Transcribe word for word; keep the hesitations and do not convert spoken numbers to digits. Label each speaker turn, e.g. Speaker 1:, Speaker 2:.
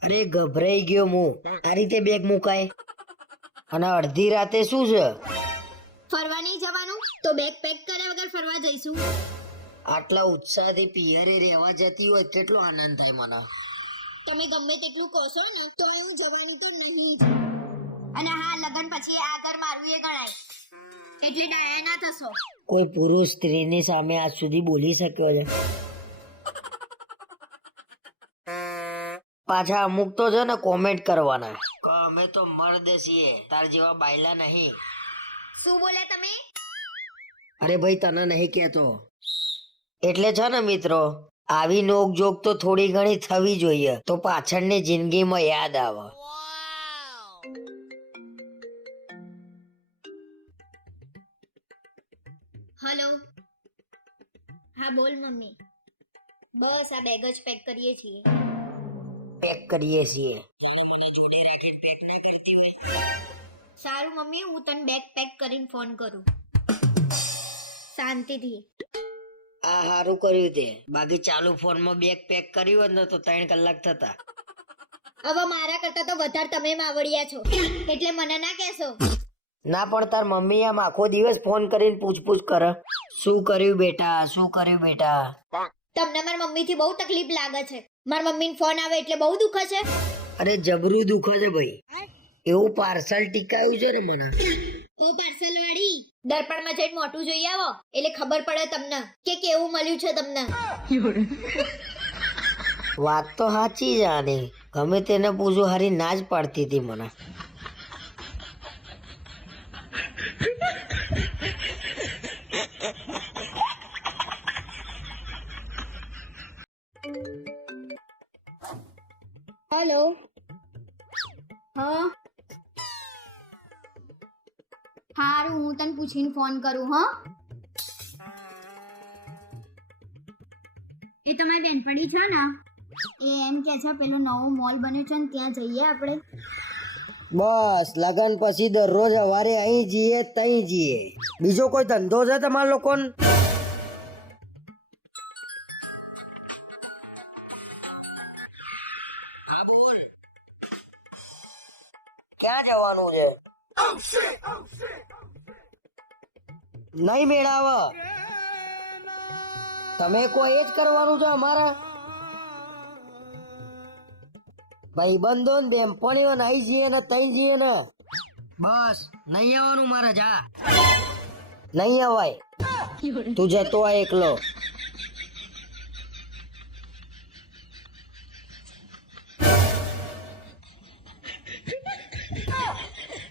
Speaker 1: અરે ગભરાઈ ગયો હું. આ રીતે બેગ મુકાય? અને અડધી રાતે શું છે?
Speaker 2: ફરવા નહીં જવાનું તો બેગ પેક કર્યા વગર ફરવા જઈશું.
Speaker 1: આટલા ઉત્સાહથી પિયરે રહેવા જતી હોય કેટલો આનંદ થાય મને.
Speaker 2: તમે ગમે તેટલું કહો ને તો હું જવાની તો નહીં જ. અને હા, લગન પછી આ ઘર મારું એ ગણાય, એટલે ડાયા ના થશો.
Speaker 1: કોઈ પુરુષ સ્ત્રીની સામે આજ સુધી બોલી શક્યો છે? પાછા અમુક તો છે ને કોમેન્ટ કરવાના કે અમે તો મર્દ છીએ, તાર જેવા બાયલા નહીં.
Speaker 2: શું બોલ્યા તમે?
Speaker 1: અરે ભાઈ તને નહીં કહેતો. એટલે છે ને મિત્રો, આવી નોક જોક તો થોડી ઘણી થવી જોઈએ, તો પાછળની જિંદગીમાં યાદ આવે.
Speaker 2: હેલો. હા બોલ મમ્મી. બસ આ બેગ જ પેક કરીએ છીએ.
Speaker 1: પેક કરીએ છીએ.
Speaker 2: સારું મમ્મી, હું તને બેગ પેક કરીને ફોન કરું. શાંતિથી.
Speaker 1: આ સારું કર્યું તે. બાકી ચાલુ ફોનમાં બેગ પેક કર્યું હોત ને તો ત્રણ કલાક થતા.
Speaker 2: હવે મારા કરતા તો વધારે તમે માવડિયા છો, એટલે મને ના કહેશો.
Speaker 1: ના પણ તાર મમ્મી આમ આખો દિવસ ફોન કરીને પૂછપૂછ કરે, શું કર્યું બેટા, શું કર્યું બેટા.
Speaker 2: તમને મારી મમ્મી થી બહુ તકલીફ લાગે છે. મારી મમ્મીને ફોન આવે એટલે બહુ દુખે છે.
Speaker 1: અરે જબરું દુખે છે ભાઈ. એવું પાર્સલ ટીકાયું છે ને મને.
Speaker 2: ઓ પાર્સલ વાળી, દર્પણમાં જઈને મોટું જોઈ આવો એટલે ખબર પડે તમને કે કેવું મળ્યું છે તમને.
Speaker 1: વાત તો સાચી જ આની. ગમે તેને પૂછું હારી ના જ પાડતી હતી મને.
Speaker 2: હેલો. હા હારું, હું તને પૂછીને ફોન કરું. હા, એ તમારી બેનપણી છે ને, એ એમ કે છે પેલો નવો મોલ બન્યો છે ને ત્યાં જઈએ આપણે.
Speaker 1: બસ લગન પછી દરરોજ સવારે અહીં જઈએ તઈ જઈએ. બીજો કોઈ ધંધો છે તમારા લોકોને? ક્યાં જવાનું છે? નહીં મેળાવ. તમે કોઈ એ જ કરવાનું છે અમારા ભાઈબંધો ને બેનપણીઓ નહીં જઈએ ને તઈ જઈએ ને. બસ નહીં આવવાનું મારે. જા નહીં અવાય. તું જતો આ એકલો.